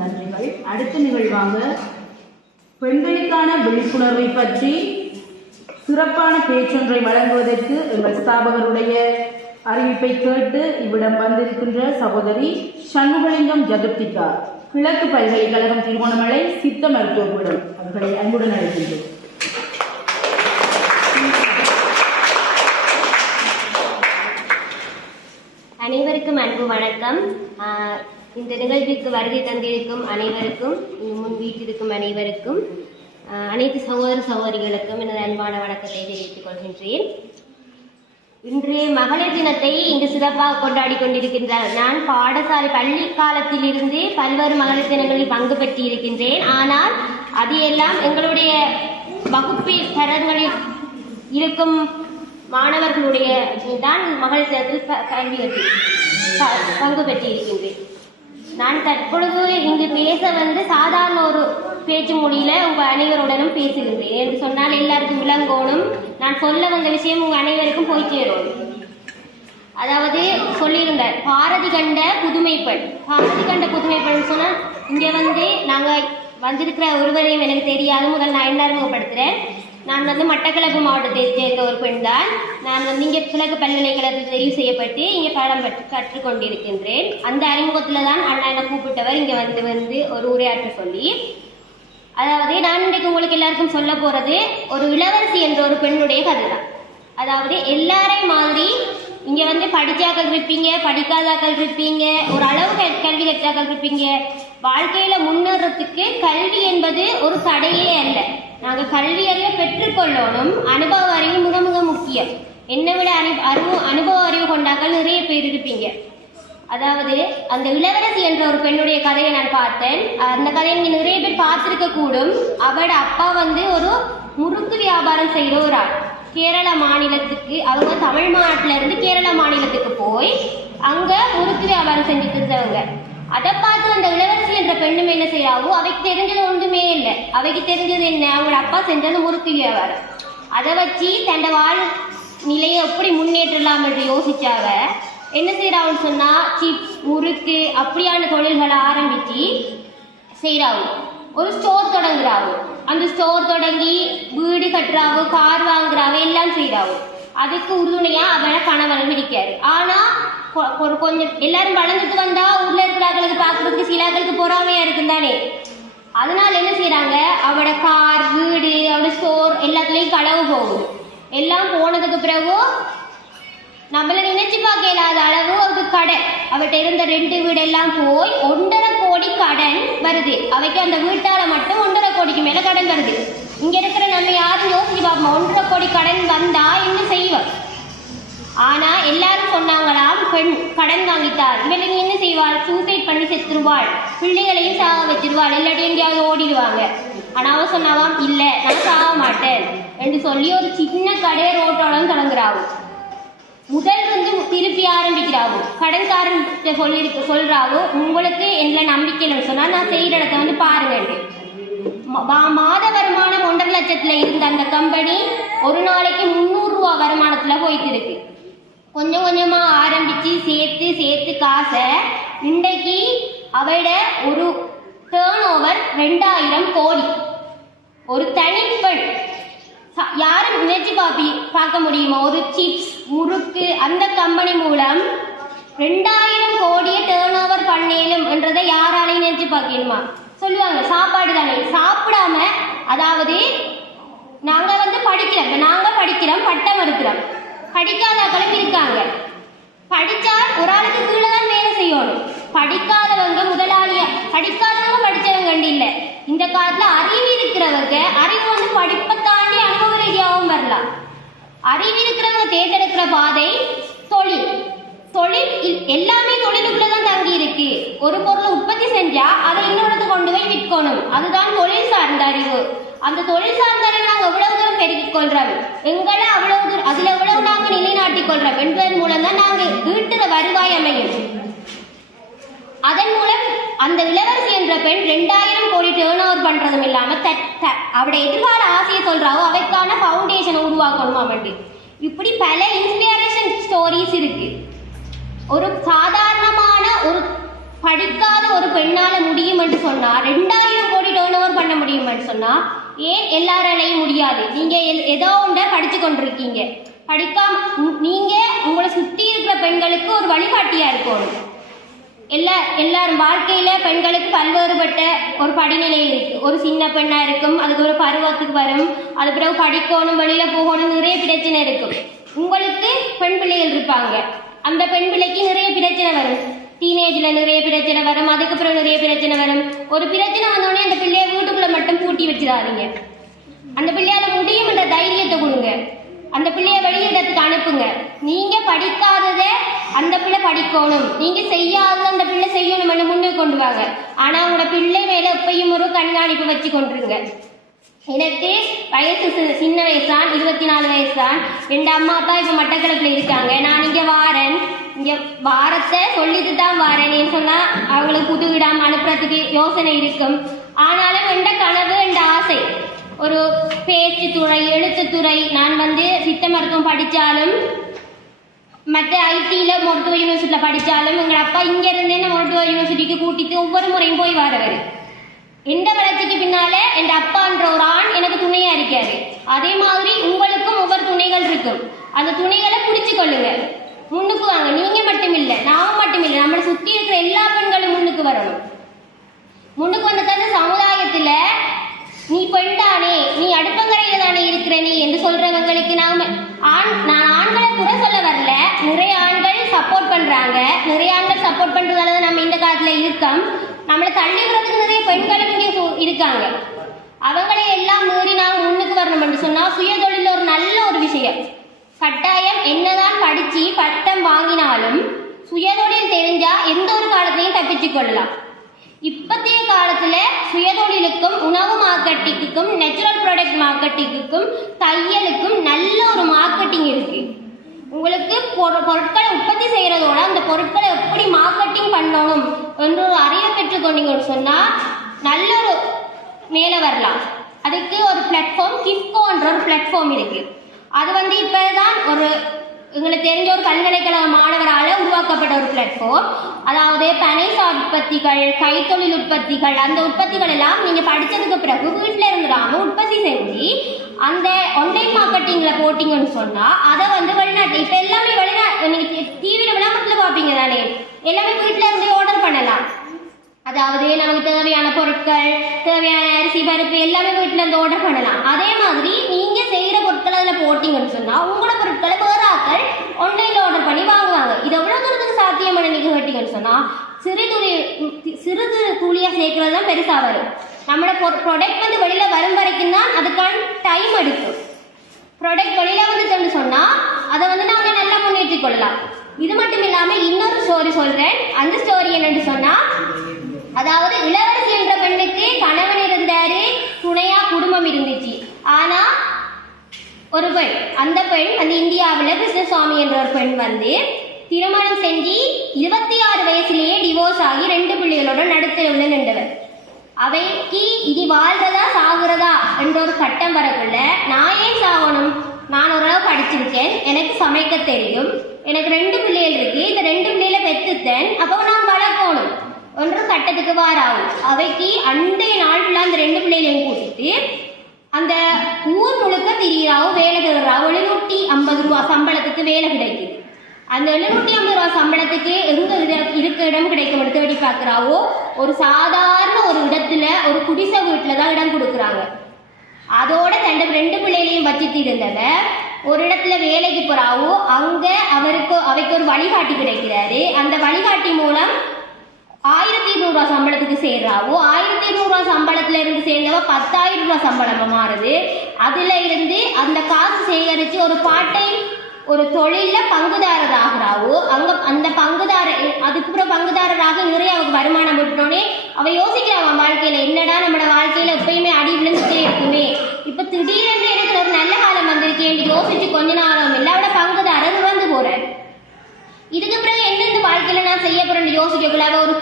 நன்றிகள். அடுத்த நிகழ்வாக பெண்களுக்கான விழிப்புணர்வை பற்றி சிறப்பான பேச்சொன்றை வழங்குவதற்கு எங்கள் ஸ்தாபகருடைய அறிவிப்பை கேட்டு இவ்விடம் வந்திருக்கின்ற சகோதரி சண்முகலிங்கம் ஜதுர்த்திகா, கிழக்கு பல்கலைக்கழகம் திருகோணமலை சித்த மருத்துவ பீடம் அவர்களை அன்புடன் அழைக்கின்றோம். அனைவருக்கும் அன்பு வணக்கம். இந்த நிகழ்விற்கு வருகை தந்திருக்கும் அனைவருக்கும், முன் வீட்டிற்கும் அனைவருக்கும், அனைத்து சகோதர சகோதரிகளுக்கும் எனது அன்பான வணக்கத்தை தெரிவித்துக் கொள்கின்றேன். இன்றைய மகளிர் தினத்தை இங்கு சிறப்பாக கொண்டாடி கொண்டிருக்கின்றார். நான் பாடசாலை பள்ளி காலத்திலிருந்து பல்வேறு மகளிர் தினங்களில் பங்கு பெற்று இருக்கின்றேன். ஆனால் அது எல்லாம் எங்களுடைய வகுப்பில் தரங்களில் இருக்கும் மாணவர்களுடைய தான் மகளிர் தினத்தில் கல்வி பங்கு பெற்றிருக்கின்றேன். நான் தற்பொழுது இங்கு பேச வந்து சாதாரண ஒரு பேச்சு மொழியில உங்க அனைவருடனும் பேசுகின்றேன் என்று சொன்னால் எல்லாருக்கும் விளங்கோணும். நான் சொல்ல வந்த விஷயம் உங்க அனைவருக்கும் போய் சேரும். அதாவது சொல்லியிருந்தார் பாரதி கண்ட புதுமைப்பெண். பாரதி கண்ட புதுமைப்பெண் சொன்னா இங்க வந்து நாங்க வந்திருக்கிற ஒருவரையும் எனக்கு தெரியாது. முதல் நான் என்ன அறிமுகப்படுத்துறேன். நான் வந்து மட்டக்களப்பு மாவட்டத்தை சேர்ந்த ஒரு பெண் தான். நான் வந்து இங்கே கிழக்கு பல்கலைக்கழகத்தில் தெரிவு செய்யப்பட்டு இங்கே பாடம் கற்றுக்கொண்டிருக்கின்றேன். அந்த அறிமுகத்தில் தான் அண்ணா என்னை கூப்பிட்டவர் இங்கே வந்து ஒரு உரையாற்ற சொல்லி. அதாவது நான் இன்றைக்கு உங்களுக்கு எல்லாருக்கும் சொல்ல போகிறது ஒரு இளவரசி என்ற ஒரு பெண்ணுடைய கதை தான். அதாவது எல்லாரையும் மாதிரி இங்கே வந்து படித்தாக்கள் இருப்பீங்க, படிக்காதாக்கள் இருப்பீங்க, ஒரு அளவு கல்வி கற்றாக்கள் இருப்பீங்க. வாழ்க்கையில் முன்னேறத்துக்கு கல்வி என்பது ஒரு தடையே அல்ல. நாங்கள் கல்வி அறிவை பெற்றுக்கொள்ளணும். அனுபவ அறிவு மிக மிக முக்கியம். என்னை விட அனுபவ அறிவு கொண்டாக்கள் நிறைய பேர் இருப்பீங்க. அதாவது அந்த இளவரசி என்ற ஒரு பெண்ணுடைய கதையை நான் பார்த்தேன். அந்த கதையை நீங்கள் நிறைய பேர் பார்த்துருக்க கூடும். அவட அப்பா வந்து ஒரு முறுக்கு வியாபாரம் செய்கிற ஒரு ஆள். கேரள மாநிலத்துக்கு, அவங்க தமிழ் மாநிலத்துல இருந்து கேரள மாநிலத்துக்கு போய் அங்க முறுக்கு வியாபாரம் செஞ்சுட்டு இருந்தவங்க. அதை பார்த்து அந்த இளவரசி என்ற பெண்ணுமே என்ன செய்யறாவோ, அவைக்கு தெரிஞ்சது ஒன்றுமே இல்லை. அவைக்கு தெரிஞ்சது என்ன, அவங்களோட அப்பா செஞ்சது முறுக்கு வியாபாரம். அதை வச்சு தன்னை வாழ் நிலையை எப்படி முன்னேற்றலாம் என்று யோசிச்சாவ என்ன செய்யறாவுன்னு சொன்னா சிப்ஸ், முறுக்கு அப்படியான தொழில்களை ஆரம்பிச்சு செய்யறாவு. ஒரு ஸ்டோர் தொடங்குறாவு. அந்த ஸ்டோர் தொடங்கி வீடு கட்டுறாவோ, கார் வாங்குறாவோ, எல்லாம் செய்யறாவோ. அதுக்கு உறுதுணையா அவனை கணவன் இருக்காரு. ஆனா ஒரு கொஞ்சம் எல்லாரும் வளர்ந்துட்டு வந்தா ஊர்ல இருக்கிறார்களுக்கு பார்க்கறதுக்கு சிலாக்களுக்கு பொறாமையா இருக்கும் தானே. அதனால என்ன செய்யறாங்க, அவட கார், வீடு, அவட ஸ்டோர் எல்லாத்துலயும் களவு போகுது. எல்லாம் போனதுக்கு பிறகு நம்மள நினைச்சு பார்க்க இல்லாத அளவு ஒரு கடன், அவட்ட இருந்த 2 வீடெல்லாம் போய் 1.5 கோடி கடன் வருது. அவைக்கு அந்த வீட்டால மட்டும் 1.5 கோடிக்கு மேல கடன் வருது. இங்க இருக்கிற நம்ம யாரும் யோசிச்சு பார்ப்போம், 1.5 கோடி கடன் வந்தா என்ன செய்வோம். ஆனா எல்லாரும் சொன்னாங்களாம், பெண் கடன் வாங்கித்தார், இவன் என்ன செய்வாள், சூசைட் பண்ணி செத்துருவாள், பிள்ளைகளையும் சாக வச்சிருவாள், எல்லாத்தையும் எங்கேயாவது ஓடிடுவாங்க. ஆனா அவன் சொன்னாவாம், இல்ல நான் சாக மாட்டேன் என்று சொல்லி ஒரு சின்ன கடையை ரோட்டோட தொடங்குறாவும். முதல் வந்து திருப்பி ஆரம்பிக்கிறாவும். கடன்காரன் சொல்றாவோ, உங்களுக்கு என்ன நம்பிக்கை இல்லைன்னு சொன்னா நான் செய்யற இடத்த வந்து பாருங்க. மாத வருமானம் 1.5 லட்சத்துல இருந்த அந்த கம்பெனி ஒரு நாளைக்கு 300 ரூபா வருமானத்துல போயிட்டு இருக்கு. கொஞ்சம் கொஞ்சமா ஆரம்பிச்சு சேர்த்து சேர்த்து காசை இன்றைக்கு அவைட ஒரு டேர்ன் ஓவர் 2000 கோடி. ஒரு தனிப்பெண் யாரும் நினைச்சு பார்க்க முடியுமா? ஒரு சிப்ஸ், முறுக்கு அந்த கம்பெனி மூலம் 2000 கோடியை டேர்ன் ஓவர் பண்ணேலும் என்றதை யாராலையும் நினைச்சு பார்க்கணுமா? சொல்லுவாங்க சாப்பாடு தானே. சாப்பிடாம, அதாவது நாங்க வந்து படிக்கிறோம், நாங்க படிக்கிறோம், பட்டம் எடுக்கிறோம், படிக்காதவங்களும் இருக்காங்க. படிச்சா ஒரு ஆளுக்கு கீழே தான் வேலை செய்யணும். படிக்காதவங்க முதலாளியா, படிக்காதவங்க படிச்சவங்க இல்லை. இந்த காலத்துல அறிவு இருக்கிறவங்க, அறிவு வந்து படிப்பை தாண்டி அனுபவ ரீதியாகவும் வரலாம். அறிவு இருக்கிறவங்க தேர்ந்தெடுக்கிற பாதை தொழில். தொழில் எல்லாமே தொழிலுக்குள்ளதான் தங்கி இருக்கு. ஒரு பொருளை உற்பத்தி செஞ்சா அதை இன்னொரு கொண்டு போய் விற்கணும். அதுதான் தொழில் சார்ந்த அறிவு. அந்த தொழில் சார்ந்த அறிவு நாங்கள் எவ்வளவு தூரம் பெருக்கிக் கொள்றோம், எங்களை அவ்வளவு தூரம் அதுல எவ்வளவு நாங்கள் நிலைநாட்டிக் கொள்றோம் என்பதன் மூலம் தான் நாங்கள் ஈட்டுற வருவாய் அமையும். அதன் மூலம் அந்த இளவரசி என்ற பெண் 2000 கோடி டேர்ன் ஓவர் பண்றதும் இல்லாம அவட எதிர்கால ஆசையை சொல்றாவோ அவைக்கான ஃபவுண்டேஷனை உருவாக்கணும் அவண்டு. இப்படி பல இன்ஸ்பிரேஷன் ஸ்டோரிஸ் இருக்கு. ஒரு சாதாரணமான ஒரு படிக்காத ஒரு பெண்ணால முடியும் என்று சொன்னா 2000 கோடி டர்ன் ஓவர் பண்ண முடியும் என்று சொன்னா ஏன் எல்லாராலையும் முடியாது? நீங்க ஏதோ ஒன்றை படிச்சு கொண்டிருக்கீங்க. படிக்காம நீங்க உங்களை சுற்றி இருக்கிற பெண்களுக்கு ஒரு வழிகாட்டியா இருக்கணும். எல்லாரும் வாழ்க்கையில பெண்களுக்கு பல்வேறுபட்ட ஒரு படிநிலை இருக்கு. ஒரு சின்ன பெண்ணா இருக்கும், அதுக்கு ஒரு பருவத்துக்கு வரும், அது பிறகு படிக்கணும், வெளியில போகணும், நிறைய பிரச்சனை இருக்கும். உங்களுக்கு பெண் பிள்ளைகள் இருப்பாங்க, அந்த பெண் பிள்ளைக்கு நிறைய பிரச்சனை வரும். டீனேஜ்ல நிறைய பிரச்சனை வரும், அதுக்கு பிறகு நிறைய பிரச்சனை வரும். ஒரு பிரச்சனை வந்தோடனே அந்த பிள்ளைய வீட்டுக்குள்ள மட்டும் பூட்டி வச்சிடாதீங்க. அந்த பிள்ளையால முடியும் என்ற தைரியத்தை கொடுங்க. அந்த பிள்ளைய வெளியிடத்துக்கு அனுப்புங்க. நீங்க படிக்காதத அந்த பிள்ளை படிக்கணும், நீங்க செய்யாத அந்த பிள்ளை செய்யணும் என்று முன்னுக்கு கொண்டு வாங்க. ஆனா உங்களோட பிள்ளை மேல எப்பயும் ஒரு கண்காணிப்பு வச்சு கொண்டிருங்க. எனக்கு வயசு சின்ன வயசுதான், 24 வயசுதான். 2 அம்மா அப்பா இப்ப மட்டக்களப்பில் இருக்காங்க. நான் இங்க வாரேன், இங்க வாரத்தை சொல்லிட்டு தான் வாரேன்னு சொன்னா அவங்களுக்கு புது விடாம அனுப்புறதுக்கு யோசனை இருக்கும். ஆனாலும் எந்த கனவு எந்த ஆசை ஒரு பேச்சு துறை, எழுத்துத்துறை. நான் சித்த மருத்துவம் படித்தாலும் மற்ற ஐடியில் மருத்துவ யூனிவர்சிட்டியில் படித்தாலும் எங்கள் அப்பா இங்கே இருந்தே மருத்துவ யூனிவர்சிட்டிக்கு கூட்டிட்டு ஒவ்வொரு முறையும் போய் வரவர். எந்த வளர்ச்சிக்கு பின்னால என் அப்பான்ற ஒரு ஆண் எனக்கு துணையா இருக்காரு. அதே மாதிரி உங்களுக்கும் ஒவ்வொரு துணைகள் இருக்கும். அந்த துணைகளை பிடிச்சு கொள்ளுங்க, முன்னுக்கு வாங்க. நீங்க மட்டும் இல்லை, நான் மட்டும் இல்லை, நம்மளை சுற்றி இருக்கிற எல்லா பெண்களும் முன்னுக்கு வரணும். முன்னுக்கு வந்த சமுதாயத்துல நீ பெண்தானே, நீ அடுப்பங்கரையில தானே இருக்கிற நீ என்று சொல்றவங்களுக்கு நான் ஆண்களை குறை சொல்ல வரல. நிறைய ஆண்கள் சப்போர்ட் பண்றாங்க, நிறைய ஆண்கள் சப்போர்ட் பண்றதால நம்ம இந்த காலத்துல இருக்கோம். நம்மளை தள்ளிக்கிறதுக்கு நிறைய பெண்களும் இங்கே இருக்காங்க. அவங்களை எல்லாம் மீறி நாங்கள் முன்னுக்கு வரணும் என்று சொன்னா சுயதொழில் ஒரு நல்ல ஒரு விஷயம். கட்டாயம் என்னதான் படிச்சு பட்டம் வாங்கினாலும் சுயதொழில் தெரிஞ்சா எந்த ஒரு காலத்திலையும் தப்பிச்சு கொள்ளலாம். இப்பத்திய காலத்துல சுயதொழிலுக்கும் உணவு மார்க்கெட்டிங்கும் நேச்சுரல் ப்ராடக்ட் மார்க்கெட்டிங்கும் தையலுக்கும் நல்ல ஒரு மார்க்கெட்டிங் இருக்கு. உங்களுக்கு பொருட்களை உற்பத்தி செய்யறதோட அந்த பொருட்களை எப்படி மார்க்கெட்டிங் பண்ணணும் என்று ஒரு அறிவை பெற்றுக்கொண்டீங்கன்னு சொன்னா நல்ல ஒரு மேலே வரலாம். அதுக்கு ஒரு பிளாட்ஃபார்ம் கிஃப்கோன்ற ஒரு பிளாட்ஃபார்ம் இருக்கு. அது இப்பதான் எங்களுக்கு தெரிஞ்ச ஒரு பல்கலைக்கழக மாணவரால் உருவாக்கப்பட்ட ஒரு பிளாட்ஃபார்ம். அதாவது பனைசார் உற்பத்திகள், கைத்தொழில் உற்பத்திகள், அந்த உற்பத்திகள் எல்லாம் நீங்க படிச்சதுக்கு பிறகு வீட்டில் இருந்துடாம உற்பத்தி செஞ்சு அந்த ஆன்லைன் மார்க்கெட்டிங்ல போட்டிங்கன்னு சொன்னா அதை வெளிநாட்டு இப்ப எல்லாமே வெளிநாட்டு நீங்க டிவியில விளம்பரத்துல பார்ப்பீங்க தானே, எல்லாமே வீட்டில இருந்தே ஆர்டர் பண்ணலாம். அதாவது நமக்கு தேவையான பொருட்கள், தேவையான அரிசி பருப்பு எல்லாமே வீட்டில் இருந்து ஆர்டர் பண்ணலாம். அதே மாதிரி நீங்க செய்யற பொருட்களை அதில் போட்டிங்கன்னு சொன்னா உங்களோட பொருட்களை வேற ஆட்கள் ஆன்லைன்ல ஆர்டர் பண்ணி வாங்குவாங்க. இது எவ்வளவு தூரத்துக்கு சாத்தியமான நீங்க கேட்டீங்கன்னு சொன்னா சிறு கூலியா சேர்க்கறது தான் பெருசா வரும். நம்மளோட ப்ராடக்ட் வெளியில வரும் வரைக்கும் தான் அதுக்கான டைம் எடுக்கும். ப்ராடக்ட் வெளியில வந்துட்டோம்னு சொன்னா அதை நாங்க நல்லா முன்னேற்றிக் கொள்ளலாம். இது மட்டும் இல்லாம இன்னொரு ஸ்டோரி சொல்றேன். அந்த ஸ்டோரி என்னன்னு சொன்னா, அதாவது இளவரசி என்ற பெண்ணுக்கு கணவன் இருந்தாரு, துணையா குடும்பம் இருந்துச்சு. ஆனா ஒரு பெண், அந்த பெண் இந்தியாவில் கிருஷ்ணசுவாமி என்ற ஒரு பெண் திருமணம் செஞ்சு 26 வயசுலேயே டிவோர்ஸ் ஆகி 2 பிள்ளைகளோட நடுத்தரவுல நின்றவர். அவைக்கு இனி வாழ்றதா சாகுறதா என்ற ஒரு கட்டம் வரக்குள்ள நான் ஏன் சாகணும், நான் ஓரளவு படிச்சிருக்கேன், எனக்கு சமைக்க தெரியும், எனக்கு 2 பிள்ளைகள் இருக்கு, இந்த 2 பிள்ளைகளை பெற்றுத்தேன், அப்போ நான் வளர்க்கணும் ஒன்று கட்டத்துக்கு வாராகும். அவைக்கு அன்றைய நாள் ஃபுல்லாக அந்த 2 பிள்ளைகளையும் கூட்டிட்டு அந்த ஊர் முழுக்க திரியிறாவோ, வேலை தேடுறாவோ. 750 ரூபா சம்பளத்துக்கு வேலை கிடைக்குது. அந்த 750 ரூபா சம்பளத்துக்கு எங்க இருக்க இடம் கிடைக்கும் தேடி பார்க்குறாவோ, ஒரு சாதாரண ஒரு இடத்துல ஒரு குடிசை வீட்டில் தான் இடம் கொடுக்குறாங்க. அதோட தன் 2 பிள்ளைகளையும் வச்சுட்டு இருந்தவ ஒரு இடத்துல வேலைக்கு போறாவோ, அங்க அவைக்கு ஒரு வழிகாட்டி கிடைக்கிறாரு. அந்த வழிகாட்டி மூலம் 1200 ரூபா சம்பளத்துக்கு சேர்றாவோ, 1200 ரூபா சம்பளத்துல இருந்து சேர்ந்தவ 10,000 ரூபா சம்பளமா மாறுது. அதுல இருந்து அந்த காசு சேகரிச்சு ஒரு பார்ட் டைம் ஒரு தொழில பங்குதாரர் ஆகிறாவோ, அங்க அந்த அதுக்கப்புறம் பங்குதாரராக நிறைய அவருக்கு வருமானம் விட்டோடனே அவ யோசிக்கிறான் வாழ்க்கையில, என்னடா நம்மளோட வாழ்க்கையில எப்பயுமே அடி விழுந்துட்டே இருக்குமே, இப்ப திடீரென்று எனக்கு ஒரு நல்ல காலம் வந்திருக்கேன் யோசிச்சு கொஞ்ச நேரம் இல்லை அவட பங்குதாரர் வந்து போறேன். இதுக்கு பிறகு என்னென்ன வாழ்க்கையில நான் செய்ய போறேன்னு யோசிக்கக்குள்ள அவ ஒரு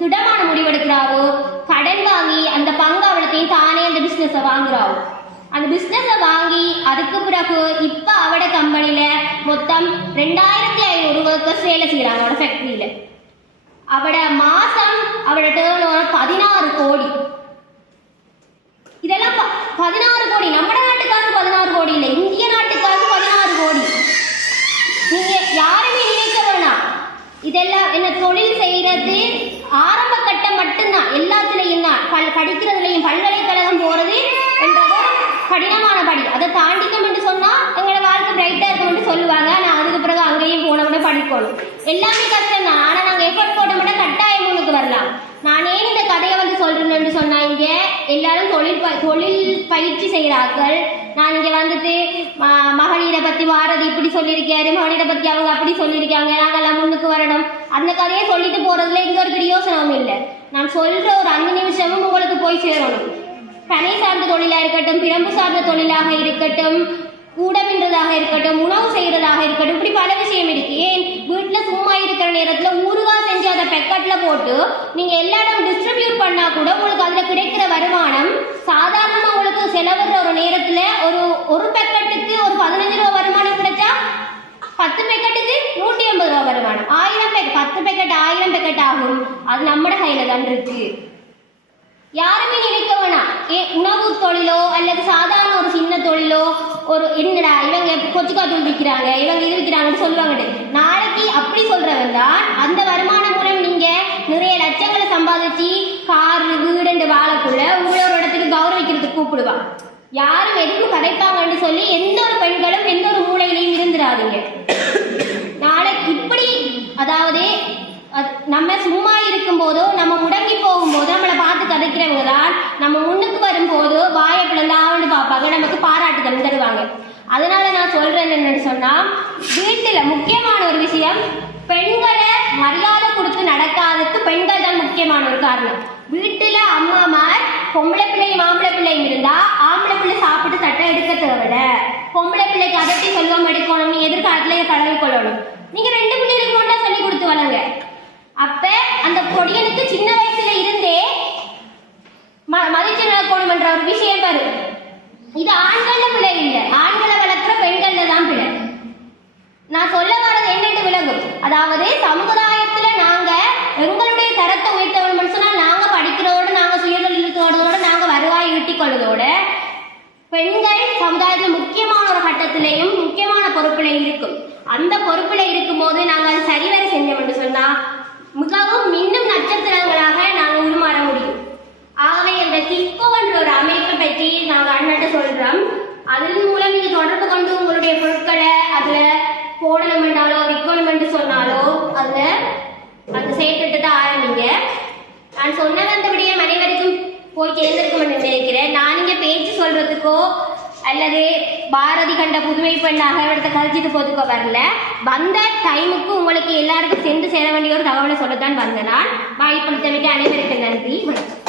திடமான முடிவெடுக்கிறாவோ, கடன் வாங்கி அந்த பங்கு அவளத்தையும் தானே அந்த பிசினஸை வாங்குறாவோ. அந்த பிசினஸை வாங்கி அதுக்கு பிறகு இப்ப அவட கம்பெனில மொத்தம் 2500 ஒர்க்கர்ஸ் வேலை செய்யறாங்க அவட ஃபேக்டரியில. அவட மாசம் இதெல்லாம் என்ன தொழில் செய்யறது ஆரம்ப கட்டம் மட்டும்தான், எல்லாத்துலேயும் தான். படிக்கிறதுலையும் பல்கலைக்கழகம் போறது என்றது கடினமான படி. அதை தாண்டிக்கும் என்று சொன்னா எங்களோட வாழ்க்கை பிரைட்டா இருக்கும்னு சொல்லுவாங்க. நான் அதுக்கு பிறகு அங்கேயும் போனவனே படிக்கணும், எல்லாமே கஷ்டம் தான். ஆனா நாங்க எஃபர்ட் போட்ட மட்டும் கட்டாயம் முன்னுக்கு வரலாம். நான் ஏன் இந்த கதையை சொல்றேன்னு சொன்னா, இங்க எல்லாரும் தொழில் பயிற்சி செய்கிறார்கள். நான் இங்க வந்துட்டு மகளிரை பத்தி பாரதி இப்படி சொல்லியிருக்காரு, மகளிரை பத்தி அவங்க அப்படி சொல்லியிருக்காங்க, நாங்கெல்லாம் முன்னுக்கு வரணும், அந்த கதையை சொல்லிட்டு போறதுல எந்த ஒரு பிரயோசனமும் இல்லை. நான் சொல்ற ஒரு 5 நிமிஷமும் உங்களுக்கு போய் சேரணும். பனை சார்ந்த தொழிலாக இருக்கட்டும், பிரம்பு சார்ந்த தொழிலாக இருக்கட்டும், கூடமின்றதாக இருக்கட்டும், உணவு செய்யறதாக இருக்கட்டும், இப்படி பல விஷயம் இருக்கு. ஏன் வீட்டுல சும்மா இருக்கிற நேரத்துல ஊறுகாய் செஞ்சு அதை பெக்கெட்ல போட்டு நீங்க எல்லா இடம் டிஸ்ட்ரிபியூட் பண்ணா கூட உங்களுக்கு அதுல கிடைக்கிற வருமானம் சாதாரணமா உங்களுக்கு செலவுற ஒரு நேரத்துல ஒரு பெக்கெட்டுக்கு ஒரு 15 ரூபா வருமானம் கிடைச்சா 10 பெக்கெட்டுக்கு 180 ரூபா வருமானம். 1000 பெக்கெட் 10 பெக்கெட் 1000 பெக்கெட் ஆகும். அது நம்ம கையில தான் இருக்கு. யாருமே நினைக்க வேணாம். உணவு தொழிலோ அல்லது சாதாரண ஒரு சின்ன தொழிலோ ஒரு என்னடா இவங்க கொச்சிக்கா தூள் விற்கிறாங்க, இவங்க இது விற்கிறாங்கன்னு சொல்லுவாங்க. நாளைக்கு அப்படி சொல்றவன் தான் அந்த வருமானம் மூலம் நீங்க நிறைய லட்சங்களை சம்பாதிச்சு கார் வீடு வாழக்குள்ள உங்களை ஒரு இடத்துக்கு கௌரவிக்கிறதுக்கு கூப்பிடுவான். யாரும் எதுவும் கதைப்பாங்கன்னு சொல்லி எந்த ஒரு பெண்களும் எந்த ஒரு மூலையிலையும் இருந்துடாதீங்க. நாளைக்கு இப்படி அதாவது நம்ம சும்மா இருக்கும் போதோ நம்ம முடங்கி போகும்போதோ நம்மளை பார்த்து கதைக்கிறவங்க தான் நம்ம முன்னுக்கு வரும்போது வாயை பிளந்தான்னு பார்ப்பாங்க, நமக்கு பாராட்டுதல் தருவாங்க. அதனால நான் சொல்றேன் என்னன்னு சொன்னா, வீட்டுல முக்கியமான ஒரு விஷயம், பெண்களை மரியாதை கொடுத்து நடக்காததுக்கு பெண்கள் தான் முக்கியமான ஒரு காரணம். வீட்டுல அம்மாமார் பொம்பளை பிள்ளையும் ஆம்பளை பிள்ளையும் இருந்தா ஆம்பளை பிள்ளை சாப்பிட்டு சட்டை எடுக்க தேவையில்ல, பொம்பளை பிள்ளைக்கு அதட்டி செல்வம் எடுக்கணும், நீ எதிர்காலத்துல பழகி கொள்ளணும். நீங்க 2 பிள்ளைகளுக்கு கொண்டா சொல்லி கொடுத்து வளங்க. அப்ப அந்த பொடியனுக்கு சின்ன வயசுல இருந்தே மதிச்சு நடக்கணும் என்ற ஒரு விஷயம் வரும். இது ஆண்கள பிள்ளை இல்லை, ஆண்களை வளர்க்கிற பெண்கள்ல தான் பிள்ளை. நான் சொல்ல வர்றது என்னென்று விளங்கும். அதாவது சமுதாயத்துல நாங்க எங்களுடைய தரத்தை உயர்த்த வேணும்னு சொன்னா நாங்க படிக்கிறதோடு நாங்க சுயதொழிலோடு நாங்க வருவாய் ஈட்டிக் கொள்வதோட பெண்கள் சமுதாயத்தில் முக்கியமான ஒரு கட்டத்திலையும் முக்கியமான பொறுப்பிலையும் இருக்கும். அந்த பொறுப்பில இருக்கும் போது நாங்கள் அது சரிவர செஞ்சோம் என்று சொன்னா மிகவும் இன்னும் நட்சத்திரங்களாக நாங்கள் உருமாற முடியும். ஆகவே இந்த கிஸ்கோ என்ற ஒரு அமைப்பை பற்றி நாங்கள் அண்ணாட்ட சொல்றோம். அதன் மூலம் நீங்க தொடர்பு கொண்டு உங்களுடைய பொருட்களை அதுல போடணும் என்றாலோ விற்கணும் என்று சொன்னாலோ அதுல அந்த செயற்திட்டத்தை ஆரம்பிங்க. நான் சொன்ன வந்தபடியே அனைவருக்கும் போய் சேர்ந்திருக்கும் என்று நினைக்கிறேன். நான் இங்க பேச்சு சொல்றதுக்கோ அல்லது பாரதி கண்ட புதுமை பெண்ணாக இடத்த கழிச்சிட்டு போதுக்கோ வரல. வந்த டைமுக்கு உங்களுக்கு எல்லாருக்கும் சென்று சேர வேண்டிய ஒரு தகவலை சொல்லத்தான் வந்த நான். வாய்ப்பளித்தமைக்கு அனைவருக்கு நன்றி, வணக்கம்.